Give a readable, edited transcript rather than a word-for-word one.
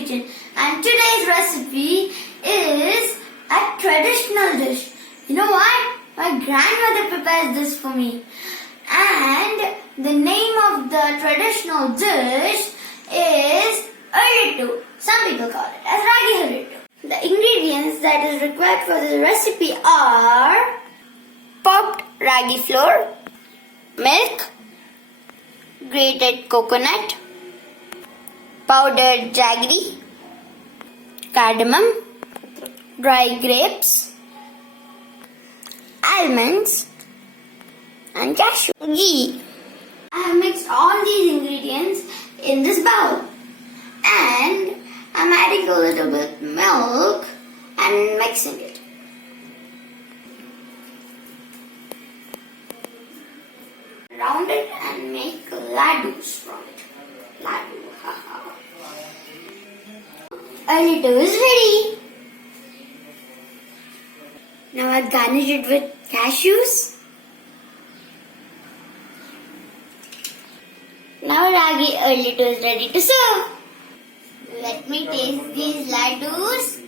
kitchen, and today's recipe is a traditional dish. You know what? My grandmother prepares this for me. And the name of the traditional dish is hurihittu. Some people call it as Ragi Aralhittu. The ingredients that is required for this recipe are popped ragi flour, milk, grated coconut, powdered jaggery, cardamom, dry grapes, almonds, and cashew ghee. I have mixed all these ingredients in this bowl, and I'm adding a little bit milk and mixing it. Round it and make laddus from it. Laddu, haha. Hurihittu is ready. Now I garnish it with cashews. Now Ragi Aralhittu is ready to serve. Let me taste these laddus.